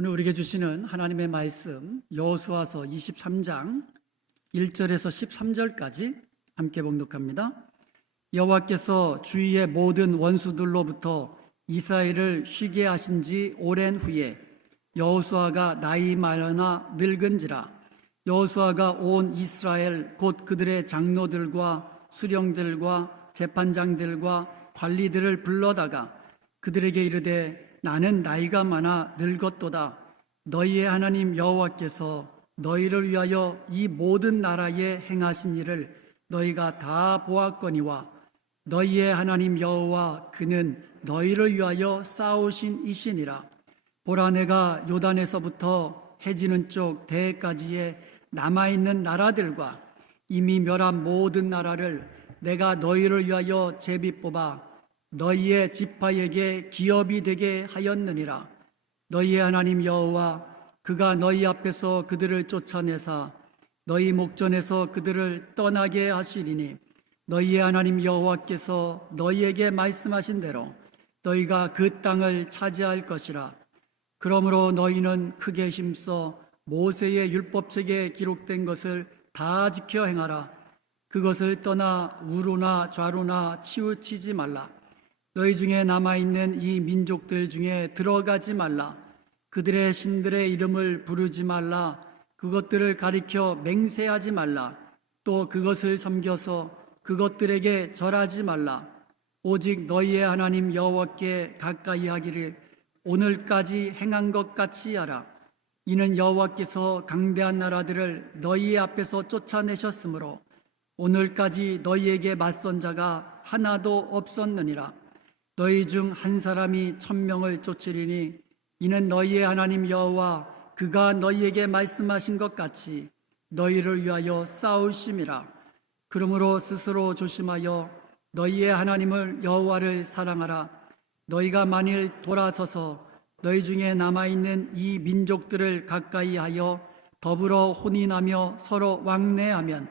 오늘 우리에게 주시는 하나님의 말씀 여호수아서 23장 1절에서 13절까지 함께 봉독합니다. 여호와께서 주위의 모든 원수들로부터 이스라엘을 쉬게 하신 지 오랜 후에 여호수아가 나이 많으나 늙은지라 여호수아가 온 이스라엘 곧 그들의 장로들과 수령들과 재판장들과 관리들을 불러다가 그들에게 이르되 나는 나이가 많아 늙었도다. 너희의 하나님 여호와께서 너희를 위하여 이 모든 나라에 행하신 일을 너희가 다 보았거니와 너희의 하나님 여호와 그는 너희를 위하여 싸우신 이시니라. 보라, 내가 요단에서부터 해지는 쪽 대까지의 남아있는 나라들과 이미 멸한 모든 나라를 내가 너희를 위하여 제비 뽑아 너희의 지파에게 기업이 되게 하였느니라. 너희의 하나님 여호와 그가 너희 앞에서 그들을 쫓아내사 너희 목전에서 그들을 떠나게 하시리니 너희의 하나님 여호와께서 너희에게 말씀하신 대로 너희가 그 땅을 차지할 것이라. 그러므로 너희는 크게 힘써 모세의 율법책에 기록된 것을 다 지켜 행하라. 그것을 떠나 우로나 좌로나 치우치지 말라. 너희 중에 남아있는 이 민족들 중에 들어가지 말라. 그들의 신들의 이름을 부르지 말라. 그것들을 가리켜 맹세하지 말라. 또 그것을 섬겨서 그것들에게 절하지 말라. 오직 너희의 하나님 여호와께 가까이 하기를 오늘까지 행한 것 같이 하라. 이는 여호와께서 강대한 나라들을 너희 앞에서 쫓아내셨으므로 오늘까지 너희에게 맞선 자가 하나도 없었느니라. 너희 중 한 사람이 1000명을 쫓으리니 이는 너희의 하나님 여호와 그가 너희에게 말씀하신 것 같이 너희를 위하여 싸우심이라. 그러므로 스스로 조심하여 너희의 하나님을 여호와를 사랑하라. 너희가 만일 돌아서서 너희 중에 남아있는 이 민족들을 가까이 하여 더불어 혼인하며 서로 왕래하면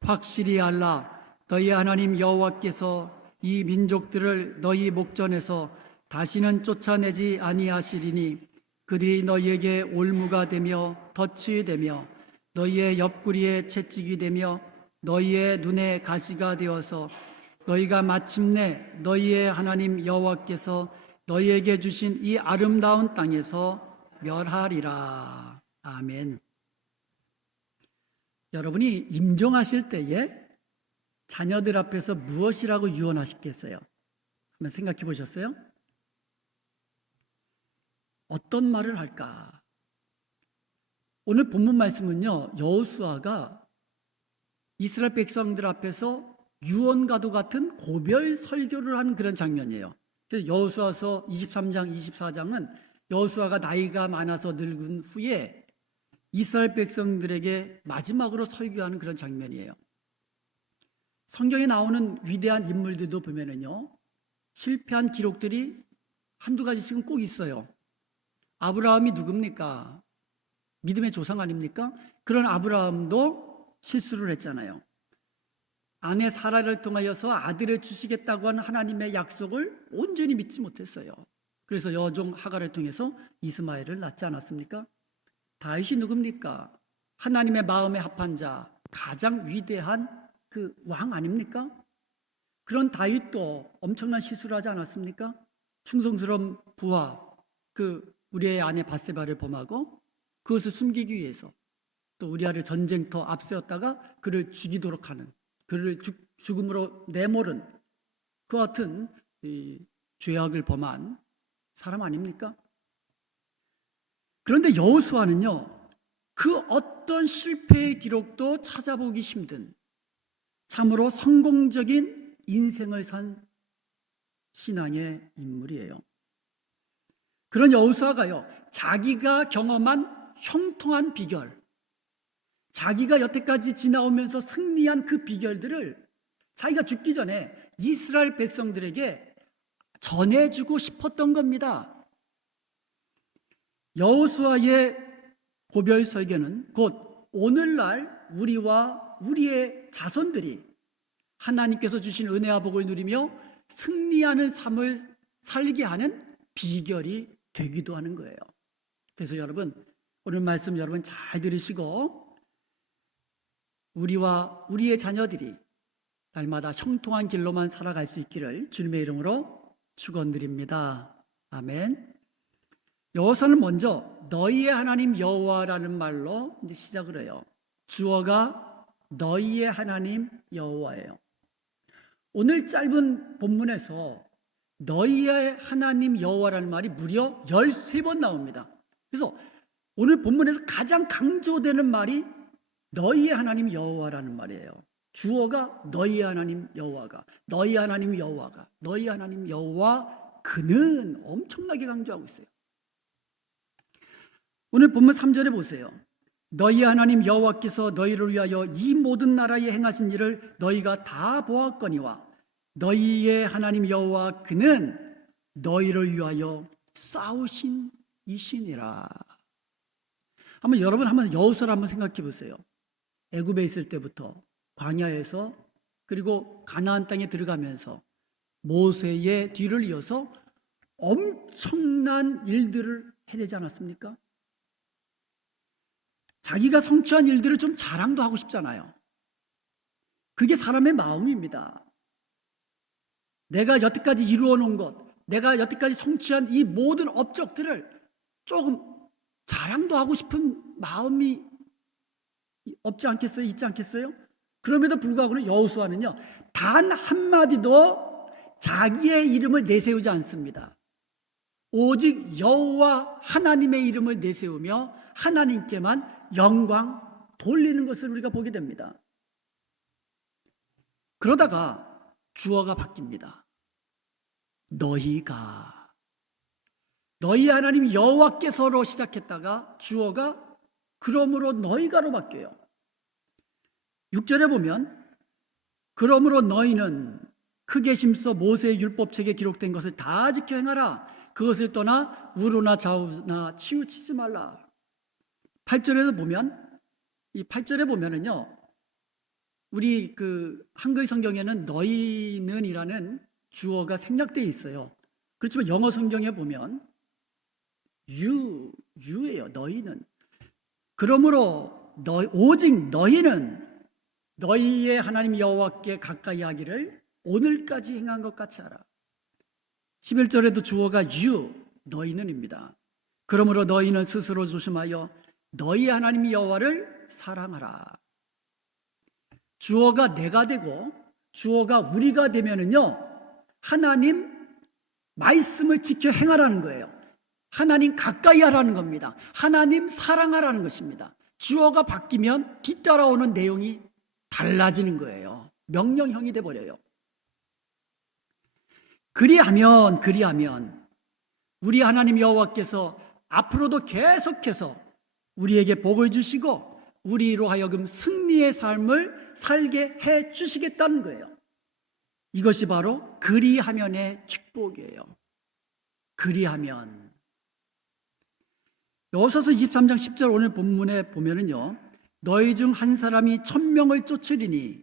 확실히 알라. 너희 하나님 여호와께서 이 민족들을 너희 목전에서 다시는 쫓아내지 아니하시리니 그들이 너희에게 올무가 되며 덫이 되며 너희의 옆구리에 채찍이 되며 너희의 눈에 가시가 되어서 너희가 마침내 너희의 하나님 여호와께서 너희에게 주신 이 아름다운 땅에서 멸하리라. 아멘. 여러분이 임종하실 때에 자녀들 앞에서 무엇이라고 유언하시겠어요? 한번 생각해 보셨어요? 어떤 말을 할까? 오늘 본문 말씀은요, 여호수아가 이스라엘 백성들 앞에서 유언과도 같은 고별 설교를 하는 그런 장면이에요. 그래서 여호수아서 23장, 24장은 여호수아가 나이가 많아서 늙은 후에 이스라엘 백성들에게 마지막으로 설교하는 그런 장면이에요. 성경에 나오는 위대한 인물들도 보면은요, 실패한 기록들이 한두 가지씩은 꼭 있어요. 아브라함이 누굽니까? 믿음의 조상 아닙니까? 그런 아브라함도 실수를 했잖아요. 아내 사라를 통하여서 아들을 주시겠다고 하는 하나님의 약속을 온전히 믿지 못했어요. 그래서 여종 하갈을 통해서 이스마엘을 낳지 않았습니까? 다윗이 누굽니까? 하나님의 마음에 합한 자, 가장 위대한 그 왕 아닙니까? 그런 다윗도 엄청난 실수를 하지 않았습니까? 충성스러운 부하, 우리의 아내 바세바를 범하고 그것을 숨기기 위해서 또 우리아를 전쟁터 앞세웠다가 그를 죽이도록 하는, 그를 죽음으로 내몰은 그와 같은 죄악을 범한 사람 아닙니까? 그런데 여호수아는요, 그 어떤 실패의 기록도 찾아보기 힘든 참으로 성공적인 인생을 산 신앙의 인물이에요. 그런 여호수아가요, 자기가 경험한 형통한 비결, 자기가 여태까지 지나오면서 승리한 그 비결들을 자기가 죽기 전에 이스라엘 백성들에게 전해주고 싶었던 겁니다. 여호수아의 고별 설교는 곧 오늘날 우리와 우리의 자손들이 하나님께서 주신 은혜와 복을 누리며 승리하는 삶을 살게 하는 비결이 되기도 하는 거예요. 그래서 여러분, 오늘 말씀 여러분 잘 들으시고 우리와 우리의 자녀들이 날마다 형통한 길로만 살아갈 수 있기를 주님의 이름으로 축원드립니다. 아멘. 여호사는 먼저 너희의 하나님 여호와라는 말로 이제 시작을 해요. 주어가 너희의 하나님 여호와예요. 오늘 짧은 본문에서 너희의 하나님 여호와라는 말이 무려 13번 나옵니다. 그래서 오늘 본문에서 가장 강조되는 말이 너희의 하나님 여호와라는 말이에요. 주어가 너희의 하나님 여호와가, 너희 하나님 여호와가, 너희 하나님 여호와 그는 엄청나게 강조하고 있어요. 오늘 본문 3절에 보세요. 너희 하나님 여호와께서 너희를 위하여 이 모든 나라에 행하신 일을 너희가 다 보았거니와 너희의 하나님 여호와 그는 너희를 위하여 싸우신 이시니라. 여러분 한번 여호사를 한번 생각해 보세요. 애굽에 있을 때부터 광야에서 그리고 가나안 땅에 들어가면서 모세의 뒤를 이어서 엄청난 일들을 해내지 않았습니까? 자기가 성취한 일들을 좀 자랑도 하고 싶잖아요. 그게 사람의 마음입니다. 내가 여태까지 이루어 놓은 것, 내가 여태까지 성취한 이 모든 업적들을 조금 자랑도 하고 싶은 마음이 없지 않겠어요? 있지 않겠어요? 그럼에도 불구하고 여호수아는요, 단 한마디도 자기의 이름을 내세우지 않습니다. 오직 여호와 하나님의 이름을 내세우며 하나님께만 영광 돌리는 것을 우리가 보게 됩니다. 그러다가 주어가 바뀝니다. 너희가, 너희 하나님 여호와께서로 시작했다가 주어가 그러므로 너희가로 바뀌어요. 6절에 보면 그러므로 너희는 크게 힘써 모세의 율법책에 기록된 것을 다 지켜 행하라. 그것을 떠나 우로나 좌우나 치우치지 말라. 8절에도 보면, 이 8절에 보면은요, 우리 그 한글 성경에는 너희는이라는 주어가 생략되어 있어요. 그렇지만 영어 성경에 보면 you예요. 너희는. 그러므로 오직 너희는 너희의 하나님 여호와께 가까이 하기를 오늘까지 행한 것 같이 하라. 11절에도 주어가 you, 너희는입니다. 그러므로 너희는 스스로 조심하여 너희 하나님 여호와를 사랑하라. 주어가 내가 되고 주어가 우리가 되면은요, 하나님 말씀을 지켜 행하라는 거예요. 하나님 가까이 하라는 겁니다. 하나님 사랑하라는 것입니다. 주어가 바뀌면 뒤따라오는 내용이 달라지는 거예요. 명령형이 돼버려요. 그리하면 우리 하나님 여호와께서 앞으로도 계속해서 우리에게 복을 주시고 우리로 하여금 승리의 삶을 살게 해 주시겠다는 거예요. 이것이 바로 그리하면의 축복이에요. 그리하면. 여호수아서 23장 10절 오늘 본문에 보면은요, 너희 중 한 사람이 1000명을 쫓으리니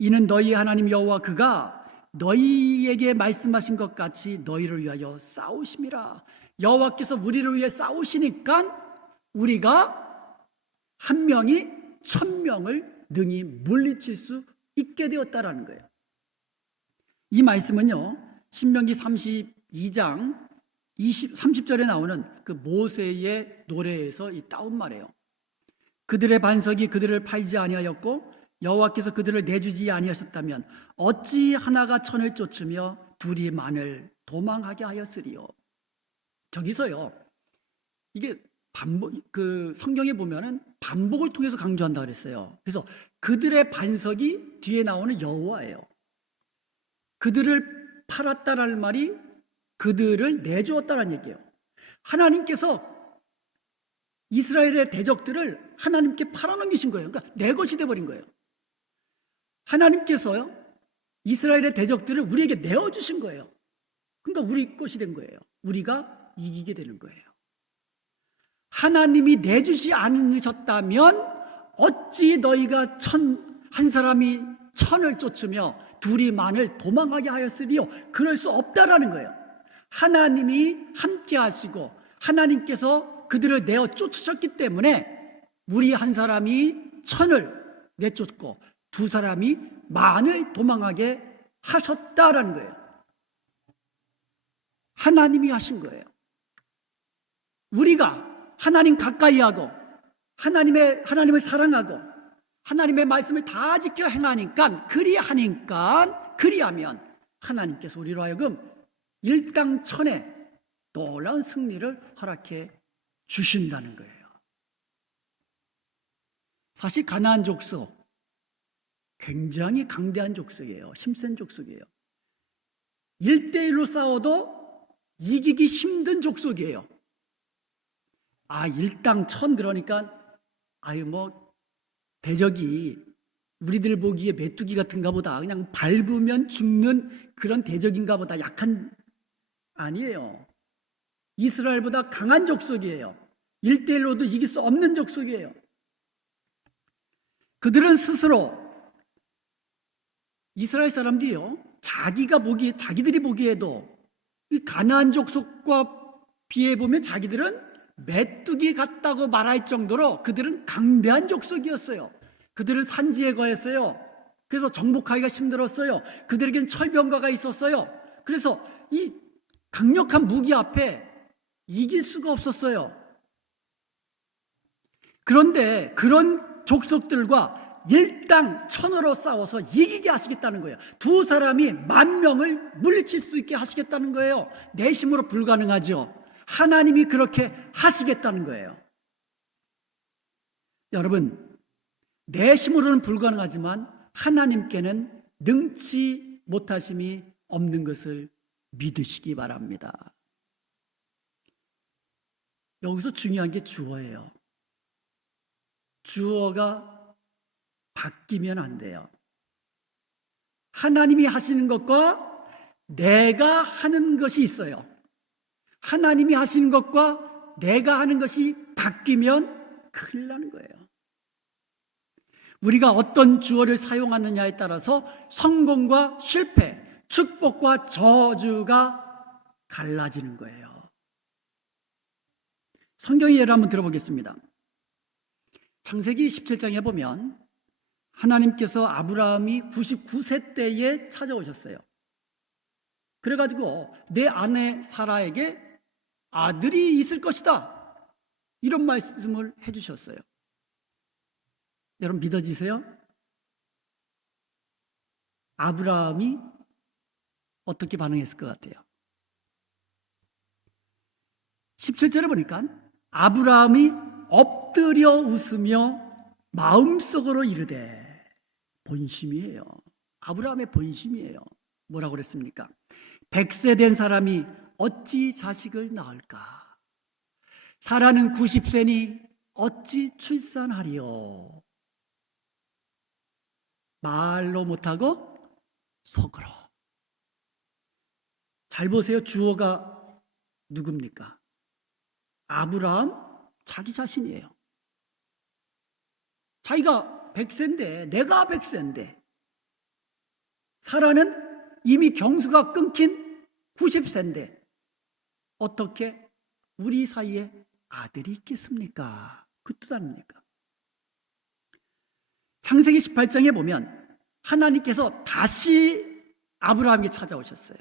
이는 너희 하나님 여호와 그가 너희에게 말씀하신 것 같이 너희를 위하여 싸우심이라. 여호와께서 우리를 위해 싸우시니까 우리가 한 명이 1000명을 능히 물리칠 수 있게 되었다라는 거예요. 이 말씀은요, 신명기 32장 30절에 나오는 그 모세의 노래에서 따온 말이에요. 그들의 반석이 그들을 팔지 아니하였고 여호와께서 그들을 내주지 아니하셨다면 어찌 하나가 1000을 쫓으며 둘이 만을 도망하게 하였으리요. 저기서요, 이게 그 성경에 보면은 반복을 통해서 강조한다 그랬어요. 그래서 그들의 반석이 뒤에 나오는 여호와예요. 그들을 팔았다라는 말이 그들을 내주었다라는 얘기예요. 하나님께서 이스라엘의 대적들을 하나님께 팔아넘기신 거예요. 그러니까 내 것이 돼버린 거예요. 하나님께서요, 이스라엘의 대적들을 우리에게 내어주신 거예요. 그러니까 우리 것이 된 거예요. 우리가 이기게 되는 거예요. 하나님이 내주시 않으셨다면 어찌 너희가 한 사람이 1000을 쫓으며 둘이 만을 도망하게 하였으리요. 그럴 수 없다라는 거예요. 하나님이 함께 하시고 하나님께서 그들을 내어 쫓으셨기 때문에 무리 한 사람이 천을 내쫓고 두 사람이 만을 도망하게 하셨다라는 거예요. 하나님이 하신 거예요. 우리가 하나님 가까이 하고 하나님을 사랑하고 하나님의 말씀을 다 지켜 행하니까 그리하면 하나님께서 우리로 하여금 일당천의 놀라운 승리를 허락해 주신다는 거예요. 사실 가나안 족속 굉장히 강대한 족속이에요. 힘센 족속이에요. 1대1로 싸워도 이기기 힘든 족속이에요. 일당 천 그러니까 대적이 우리들 보기에 메뚜기 같은가 보다, 그냥 밟으면 죽는 그런 대적인가 보다, 아니에요. 이스라엘보다 강한 족속이에요. 1대1로도 이길 수 없는 족속이에요. 그들은 스스로, 이스라엘 사람들이요, 자기들이 보기에도 이 가나안 족속과 비해보면 자기들은 메뚜기 같다고 말할 정도로 그들은 강대한 족속이었어요. 그들은 산지에 거했어요. 그래서 정복하기가 힘들었어요. 그들에겐 철병거가 있었어요. 그래서 이 강력한 무기 앞에 이길 수가 없었어요. 그런데 그런 족속들과 일당 천으로 싸워서 이기게 하시겠다는 거예요. 두 사람이 10,000명을 물리칠 수 있게 하시겠다는 거예요. 내 힘으로 불가능하죠. 하나님이 그렇게 하시겠다는 거예요. 여러분, 내 힘으로는 불가능하지만 하나님께는 능치 못하심이 없는 것을 믿으시기 바랍니다. 여기서 중요한 게 주어예요. 주어가 바뀌면 안 돼요. 하나님이 하시는 것과 내가 하는 것이 있어요. 하나님이 하시는 것과 내가 하는 것이 바뀌면 큰일 나는 거예요. 우리가 어떤 주어를 사용하느냐에 따라서 성공과 실패, 축복과 저주가 갈라지는 거예요. 성경의 예를 한번 들어보겠습니다. 창세기 17장에 보면 하나님께서 아브라함이 99세 때에 찾아오셨어요. 그래가지고 내 아내 사라에게 아들이 있을 것이다, 이런 말씀을 해주셨어요. 여러분 믿어지세요? 아브라함이 어떻게 반응했을 것 같아요? 17절에 보니까 아브라함이 엎드려 웃으며 마음속으로 이르되, 본심이에요. 아브라함의 본심이에요. 뭐라고 그랬습니까? 100세 된 사람이 어찌 자식을 낳을까? 사라는 90세니 어찌 출산하리요? 말로 못하고 속으로. 잘 보세요. 주어가 누굽니까? 아브라함 자기 자신이에요. 자기가 100세인데, 내가 100세인데, 사라는 이미 경수가 끊긴 90세인데 어떻게 우리 사이에 아들이 있겠습니까? 그 뜻 아닙니까? 창세기 18장에 보면 하나님께서 다시 아브라함에게 찾아오셨어요.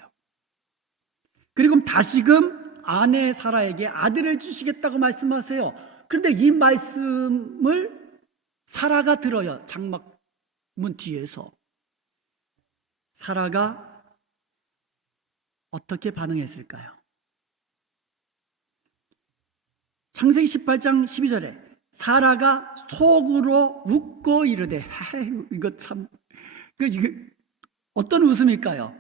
그리고 다시금 아내 사라에게 아들을 주시겠다고 말씀하세요. 그런데 이 말씀을 사라가 들어요. 장막문 뒤에서. 사라가 어떻게 반응했을까요? 창세기 18장 12절에 사라가 속으로 웃고 이르되, 이거 참, 이거 어떤 웃음일까요?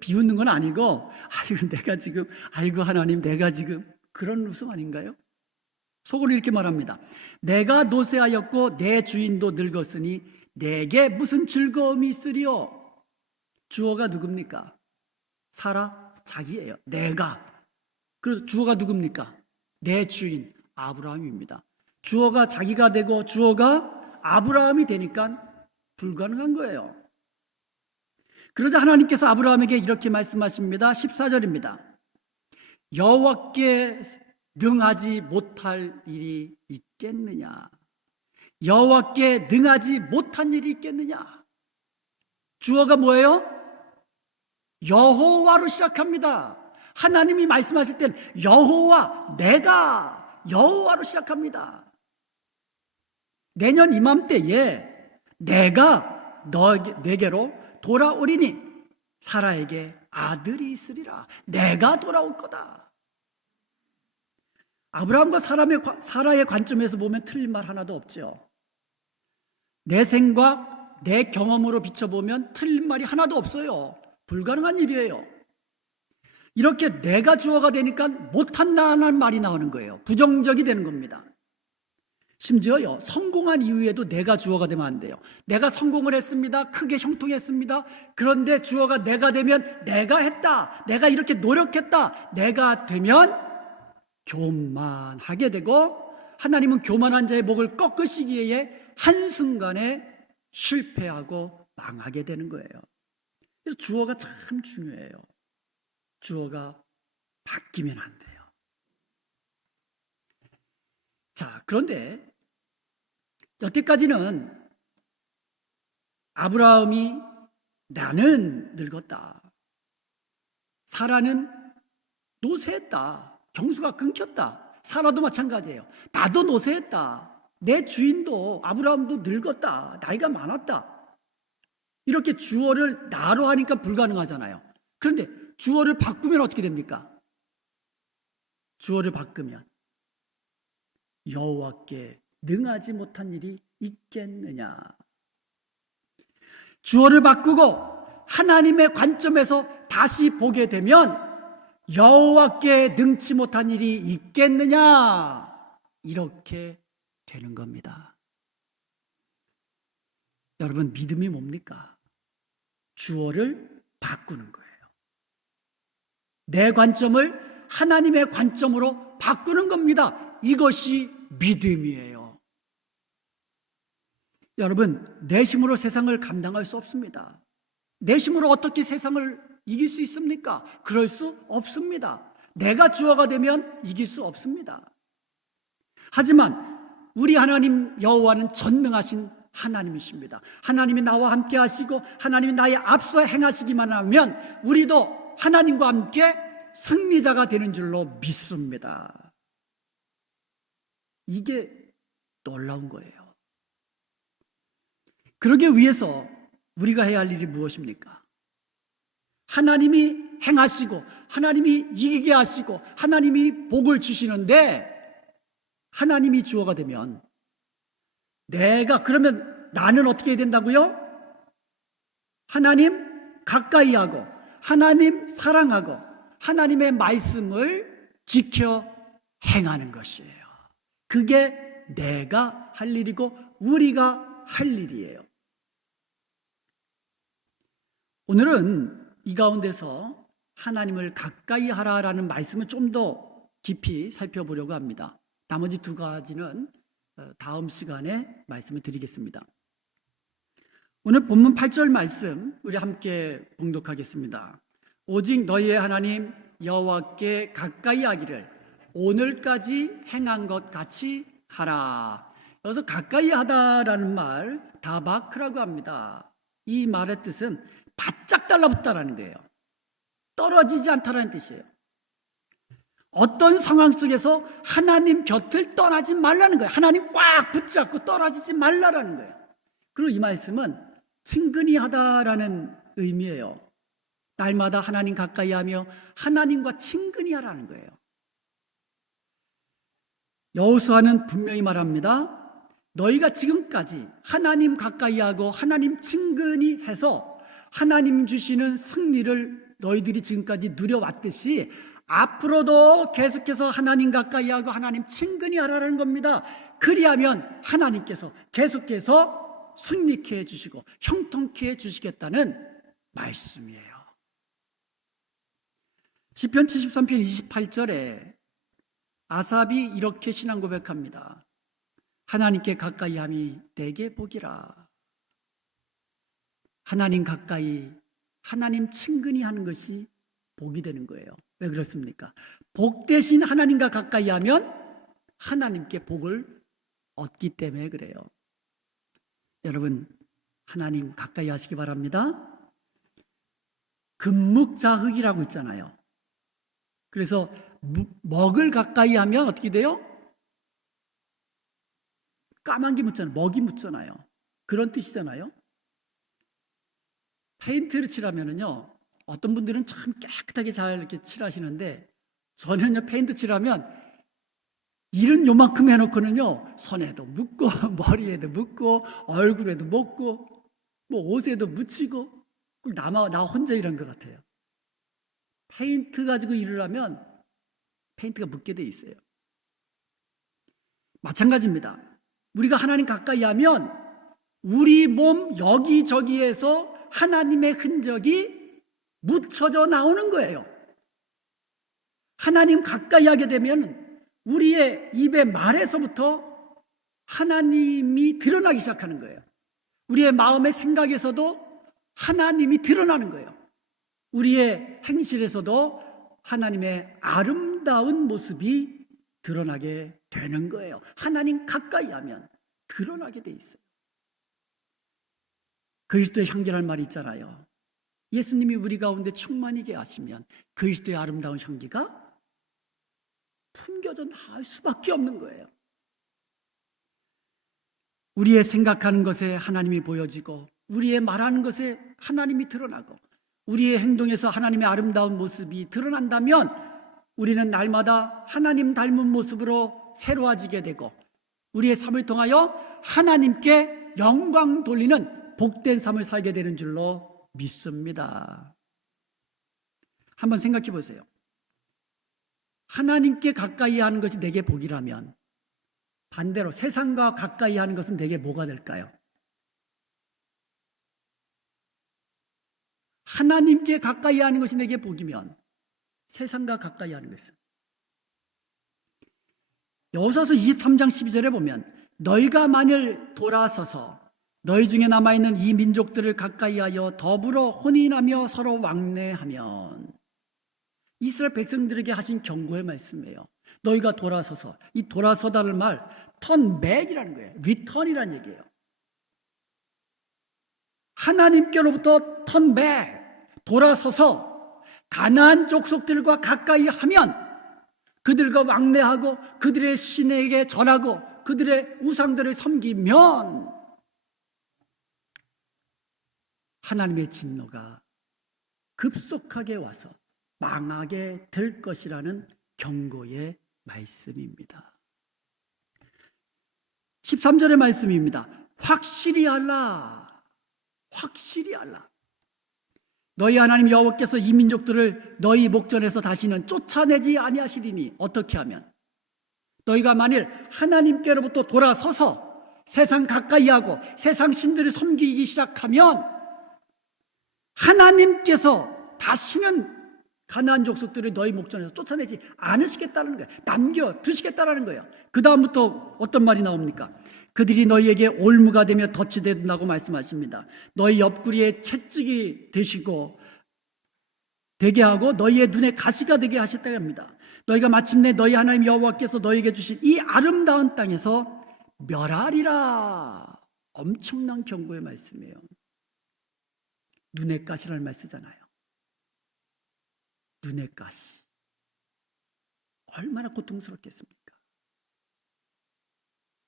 비웃는 건 아니고, 내가 지금, 하나님, 내가 지금, 그런 웃음 아닌가요? 속으로 이렇게 말합니다. 내가 노쇠하였고 내 주인도 늙었으니 내게 무슨 즐거움이 있으리요? 주어가 누굽니까? 사라 자기예요. 내가. 그래서 주어가 누굽니까? 내 주인 아브라함입니다. 주어가 자기가 되고 주어가 아브라함이 되니까 불가능한 거예요. 그러자 하나님께서 아브라함에게 이렇게 말씀하십니다. 14절입니다. 여호와께 능하지 못할 일이 있겠느냐? 여호와께 능하지 못한 일이 있겠느냐? 주어가 뭐예요? 여호와로 시작합니다. 하나님이 말씀하실 때는 여호와, 내가 여호와로 시작합니다. 내년 이맘때에 내가 내게로 돌아오리니 사라에게 아들이 있으리라. 내가 돌아올 거다. 아브라함과 사라의 관점에서 보면 틀린 말 하나도 없죠. 내 생각, 내 경험으로 비춰보면 틀린 말이 하나도 없어요. 불가능한 일이에요. 이렇게 내가 주어가 되니까 못한다는 말이 나오는 거예요. 부정적이 되는 겁니다. 심지어요, 성공한 이후에도 내가 주어가 되면 안 돼요. 내가 성공을 했습니다. 크게 형통했습니다. 그런데 주어가 내가 되면 내가 했다, 내가 이렇게 노력했다, 내가 되면 교만하게 되고, 하나님은 교만한 자의 목을 꺾으시기에 한순간에 실패하고 망하게 되는 거예요. 그래서 주어가 참 중요해요. 주어가 바뀌면 안 돼요. 자, 그런데 여태까지는 아브라함이 나는 늙었다, 사라는 노쇠했다, 경수가 끊겼다. 사라도 마찬가지예요. 나도 노쇠했다, 내 주인도 아브라함도 늙었다, 나이가 많았다. 이렇게 주어를 나로 하니까 불가능하잖아요. 그런데 주어를 바꾸면 어떻게 됩니까? 주어를 바꾸면 여호와께 능하지 못한 일이 있겠느냐? 주어를 바꾸고 하나님의 관점에서 다시 보게 되면 여호와께 능치 못한 일이 있겠느냐? 이렇게 되는 겁니다. 여러분, 믿음이 뭡니까? 주어를 바꾸는 거예요. 내 관점을 하나님의 관점으로 바꾸는 겁니다. 이것이 믿음이에요. 여러분, 내 힘으로 세상을 감당할 수 없습니다. 내 힘으로 어떻게 세상을 이길 수 있습니까? 그럴 수 없습니다. 내가 주어가 되면 이길 수 없습니다. 하지만 우리 하나님 여호와는 전능하신 하나님이십니다. 하나님이 나와 함께 하시고 하나님이 나의 앞서 행하시기만 하면 우리도 하나님과 함께 승리자가 되는 줄로 믿습니다. 이게 놀라운 거예요. 그러기 위해서 우리가 해야 할 일이 무엇입니까? 하나님이 행하시고 하나님이 이기게 하시고 하나님이 복을 주시는데, 하나님이 주어가 되면 그러면 나는 어떻게 해야 된다고요? 하나님 가까이 하고 하나님 사랑하고 하나님의 말씀을 지켜 행하는 것이에요. 그게 내가 할 일이고 우리가 할 일이에요. 오늘은 이 가운데서 하나님을 가까이 하라라는 말씀을 좀 더 깊이 살펴보려고 합니다. 나머지 두 가지는 다음 시간에 말씀을 드리겠습니다. 오늘 본문 8절 말씀 우리 함께 봉독하겠습니다. 오직 너희의 하나님 여호와께 가까이 하기를 오늘까지 행한 것 같이 하라. 여기서 가까이 하다라는 말 다바크라고 합니다. 이 말의 뜻은 바짝 달라붙다라는 거예요. 떨어지지 않다라는 뜻이에요. 어떤 상황 속에서 하나님 곁을 떠나지 말라는 거예요. 하나님 꽉 붙잡고 떨어지지 말라라는 거예요. 그리고 이 말씀은 친근히 하다라는 의미예요. 날마다 하나님 가까이 하며 하나님과 친근히 하라는 거예요. 여호수아는 분명히 말합니다. 너희가 지금까지 하나님 가까이 하고 하나님 친근히 해서 하나님 주시는 승리를 너희들이 지금까지 누려왔듯이 앞으로도 계속해서 하나님 가까이 하고 하나님 친근히 하라는 겁니다. 그리하면 하나님께서 계속해서 승리케 해주시고 형통케 해주시겠다는 말씀이에요. 시편 73편 28절에 아삽이 이렇게 신앙 고백합니다. 하나님께 가까이 함이 내게 복이라. 하나님 가까이, 하나님 친근히 하는 것이 복이 되는 거예요. 왜 그렇습니까? 복 대신 하나님과 가까이 하면 하나님께 복을 얻기 때문에 그래요. 여러분, 하나님 가까이 하시기 바랍니다. 금묵자흑이라고 있잖아요. 그래서 먹을 가까이 하면 어떻게 돼요? 까만 게 묻잖아요. 먹이 묻잖아요. 그런 뜻이잖아요. 페인트를 칠하면은요, 어떤 분들은 참 깨끗하게 잘 이렇게 칠하시는데, 저는요, 페인트 칠하면 일은 요만큼 해놓고는요, 손에도 묻고, 머리에도 묻고, 얼굴에도 묻고, 뭐 옷에도 묻히고, 나 혼자 이런 것 같아요. 페인트 가지고 일을 하면 페인트가 묻게 돼 있어요. 마찬가지입니다. 우리가 하나님 가까이 하면 우리 몸 여기저기에서 하나님의 흔적이 묻혀져 나오는 거예요. 하나님 가까이 하게 되면 우리의 입의 말에서부터 하나님이 드러나기 시작하는 거예요. 우리의 마음의 생각에서도 하나님이 드러나는 거예요. 우리의 행실에서도 하나님의 아름다운 모습이 드러나게 되는 거예요. 하나님 가까이 하면 드러나게 돼 있어요. 그리스도의 향기라는 말이 있잖아요. 예수님이 우리 가운데 충만히게 하시면 그리스도의 아름다운 향기가 풍겨져 나올 수밖에 없는 거예요. 우리의 생각하는 것에 하나님이 보여지고 우리의 말하는 것에 하나님이 드러나고 우리의 행동에서 하나님의 아름다운 모습이 드러난다면 우리는 날마다 하나님 닮은 모습으로 새로워지게 되고 우리의 삶을 통하여 하나님께 영광 돌리는 복된 삶을 살게 되는 줄로 믿습니다. 한번 생각해 보세요. 하나님께 가까이 하는 것이 내게 복이라면 반대로 세상과 가까이 하는 것은 내게 뭐가 될까요? 하나님께 가까이 하는 것이 내게 복이면 세상과 가까이 하는 것은 여호수아서 23장 12절에 보면 너희가 만일 돌아서서 너희 중에 남아있는 이 민족들을 가까이하여 더불어 혼인하며 서로 왕래하면 이스라엘 백성들에게 하신 경고의 말씀이에요. 너희가 돌아서서, 이 돌아서다를 말 turn back이라는 거예요. return이라는 얘기예요. 하나님께로부터 turn back, 돌아서서 가나안 족속들과 가까이 하면 그들과 왕래하고 그들의 신에게 절하고 그들의 우상들을 섬기면 하나님의 진노가 급속하게 와서 망하게 될 것이라는 경고의 말씀입니다. 13절의 말씀입니다. 확실히 알라. 확실히 알라. 너희 하나님 여호와께서 이 민족들을 너희 목전에서 다시는 쫓아내지 아니하시리니 어떻게 하면 너희가 만일 하나님께로부터 돌아서서 세상 가까이 하고 세상 신들을 섬기기 시작하면 하나님께서 다시는 가나안 족속들을 너희 목전에서 쫓아내지 않으시겠다는 거예요. 남겨 두시겠다는 거예요. 그 다음부터 어떤 말이 나옵니까? 그들이 너희에게 올무가 되며 덫이 된다고 말씀하십니다. 너희 옆구리에 채찍이 되게 하고 너희의 눈에 가시가 되게 하셨다고 합니다. 너희가 마침내 너희 하나님 여호와께서 너희에게 주신 이 아름다운 땅에서 멸하리라. 엄청난 경고의 말씀이에요. 눈의 가시라는 말 쓰잖아요. 눈의 가시. 얼마나 고통스럽겠습니까?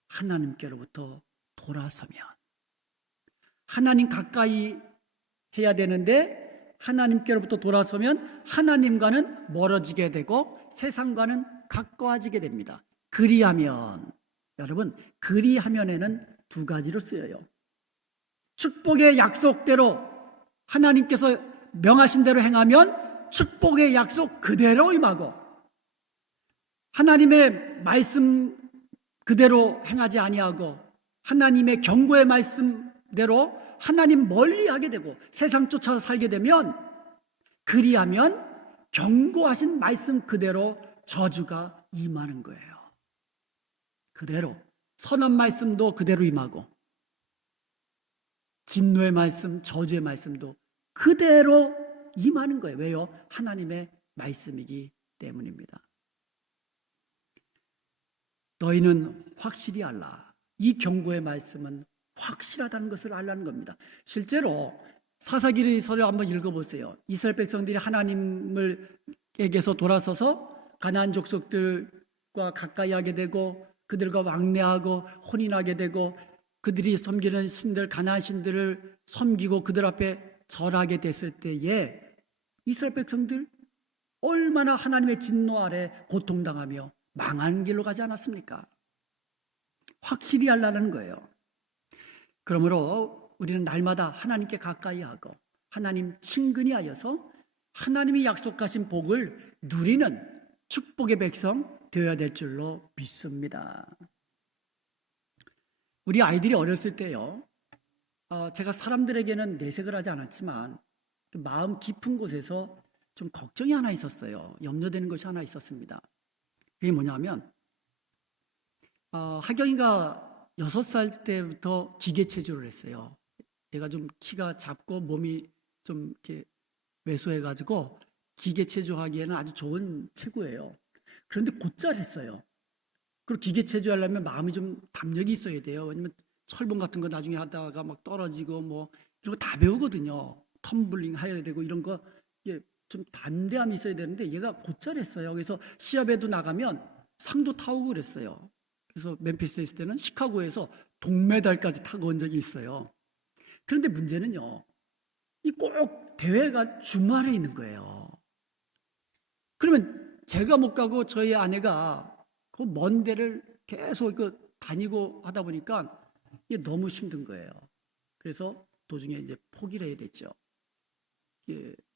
하나님께로부터 돌아서면 하나님 가까이 해야 되는데 하나님께로부터 돌아서면 하나님과는 멀어지게 되고 세상과는 가까워지게 됩니다. 그리하면 여러분 그리하면에는 두 가지로 쓰여요. 축복의 약속대로 하나님께서 명하신 대로 행하면 축복의 약속 그대로 임하고 하나님의 말씀 그대로 행하지 아니하고 하나님의 경고의 말씀대로 하나님 멀리하게 되고 세상 쫓아서 살게 되면 그리하면 경고하신 말씀 그대로 저주가 임하는 거예요. 그대로 선한 말씀도 그대로 임하고 진노의 말씀, 저주의 말씀도 그대로 임하는 거예요. 왜요? 하나님의 말씀이기 때문입니다. 너희는 확실히 알라. 이 경고의 말씀은 확실하다는 것을 알라는 겁니다. 실제로 사사기서를 한번 읽어보세요. 이스라엘 백성들이 하나님에게서 돌아서서 가나안 족속들과 가까이 하게 되고 그들과 왕래하고 혼인하게 되고 그들이 섬기는 신들, 가나안 신들을 섬기고 그들 앞에 절하게 됐을 때에 이스라엘 백성들 얼마나 하나님의 진노 아래 고통당하며 망하는 길로 가지 않았습니까? 확실히 알라는 거예요. 그러므로 우리는 날마다 하나님께 가까이 하고 하나님 친근히 하여서 하나님이 약속하신 복을 누리는 축복의 백성 되어야 될 줄로 믿습니다. 우리 아이들이 어렸을 때요, 제가 사람들에게는 내색을 하지 않았지만 마음 깊은 곳에서 좀 걱정이 하나 있었어요. 염려되는 것이 하나 있었습니다. 그게 뭐냐면 하경이가 6살 때부터 기계체조를 했어요. 얘가 좀 키가 작고 몸이 좀 이렇게 왜소해가지고 기계체조하기에는 아주 좋은 체구예요. 그런데 곧잘 했어요. 그리고 기계체조하려면 마음이 좀 담력이 있어야 돼요. 왜냐면 철봉 같은 거 나중에 하다가 막 떨어지고 뭐 이런 거 다 배우거든요. 텀블링 해야 되고 이런 거 좀 담대함이 있어야 되는데 얘가 곧잘 했어요. 그래서 시합에도 나가면 상도 타고 그랬어요. 그래서 멤피스에 있을 때는 시카고에서 동메달까지 타고 온 적이 있어요. 그런데 문제는요, 이 꼭 대회가 주말에 있는 거예요. 그러면 제가 못 가고 저희 아내가 그 먼 데를 계속 다니고 하다 보니까 이게 너무 힘든 거예요. 그래서 도중에 이제 포기를 해야 됐죠.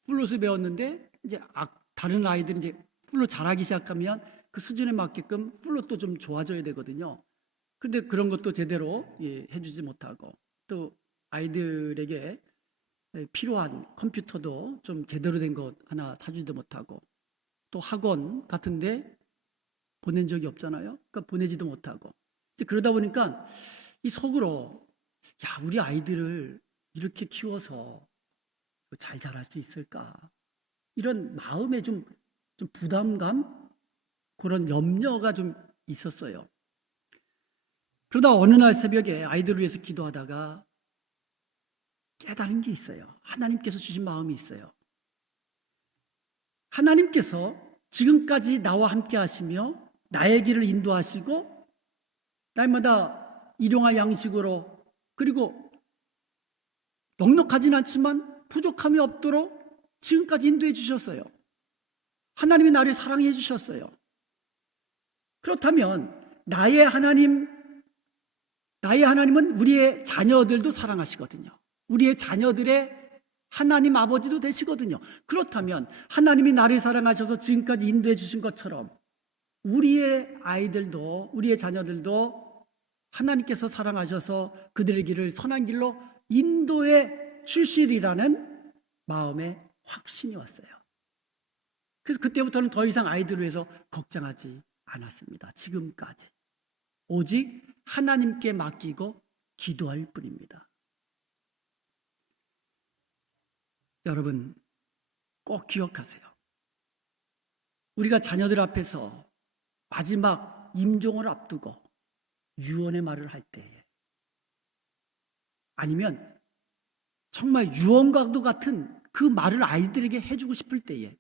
플룻을 배웠는데 이제 다른 아이들이 이제 플룻 잘하기 시작하면 그 수준에 맞게끔 플룻도 좀 좋아져야 되거든요. 그런데 그런 것도 제대로 해주지 못하고 또 아이들에게 필요한 컴퓨터도 좀 제대로 된 것 하나 사주지도 못하고 또 학원 같은데 보낸 적이 없잖아요. 그러니까 보내지도 못하고 그러다 보니까 이 속으로 우리 아이들을 이렇게 키워서 잘 자랄 수 있을까? 이런 마음에 좀 부담감? 그런 염려가 좀 있었어요. 그러다 어느 날 새벽에 아이들을 위해서 기도하다가 깨달은 게 있어요. 하나님께서 주신 마음이 있어요. 하나님께서 지금까지 나와 함께 하시며 나의 길을 인도하시고 날마다 일용할 양식으로 그리고 넉넉하진 않지만 부족함이 없도록 지금까지 인도해 주셨어요. 하나님이 나를 사랑해 주셨어요. 그렇다면 나의 하나님은 우리의 자녀들도 사랑하시거든요. 우리의 자녀들의 하나님 아버지도 되시거든요. 그렇다면 하나님이 나를 사랑하셔서 지금까지 인도해 주신 것처럼 우리의 아이들도 우리의 자녀들도 하나님께서 사랑하셔서 그들의 길을 선한 길로 인도해 주시리라는 마음에 확신이 왔어요. 그래서 그때부터는 더 이상 아이들을 위해서 걱정하지 않았습니다. 지금까지 오직 하나님께 맡기고 기도할 뿐입니다. 여러분 꼭 기억하세요. 우리가 자녀들 앞에서 마지막 임종을 앞두고 유언의 말을 할 때에 아니면 정말 유언과도 같은 그 말을 아이들에게 해주고 싶을 때에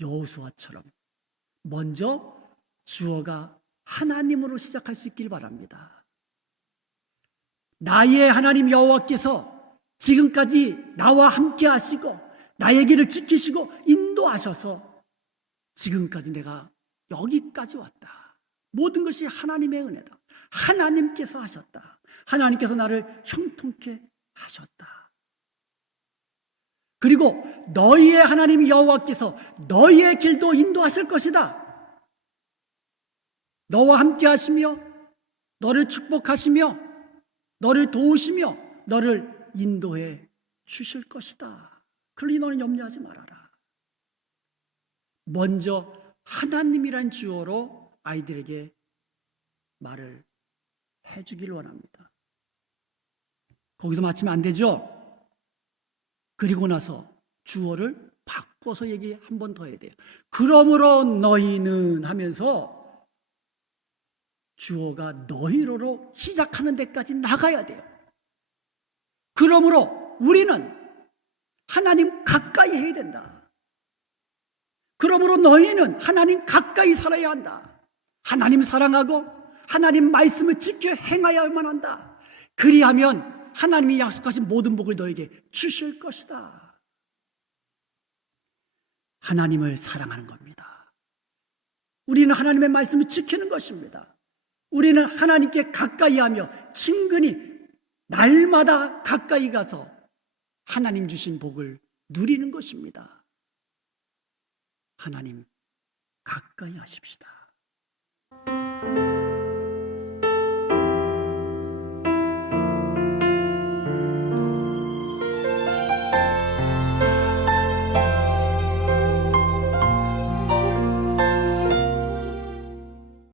여호수아처럼 먼저 주어가 하나님으로 시작할 수 있길 바랍니다. 나의 하나님 여호와께서 지금까지 나와 함께 하시고 나의 길을 지키시고 인도하셔서 지금까지 내가 여기까지 왔다. 모든 것이 하나님의 은혜다. 하나님께서 하셨다. 하나님께서 나를 형통케 하셨다. 그리고 너희의 하나님 여호와께서 너희의 길도 인도하실 것이다. 너와 함께 하시며 너를 축복하시며 너를 도우시며 너를 인도해 주실 것이다. 그러니 너는 염려하지 말아라. 먼저 하나님이란 주어로 아이들에게 말을 해주길 원합니다. 거기서 마치면 안 되죠. 그리고 나서 주어를 바꿔서 얘기 한 번 더 해야 돼요. 그러므로 너희는 하면서 주어가 너희로로 시작하는 데까지 나가야 돼요. 그러므로 우리는 하나님 가까이 해야 된다. 그러므로 너희는 하나님 가까이 살아야 한다. 하나님 사랑하고 하나님 말씀을 지켜 행하여야만 한다. 그리하면 하나님이 약속하신 모든 복을 너에게 주실 것이다. 하나님을 사랑하는 겁니다. 우리는 하나님의 말씀을 지키는 것입니다. 우리는 하나님께 가까이 하며 친근히 날마다 가까이 가서 하나님 주신 복을 누리는 것입니다. 하나님 가까이 하십시다.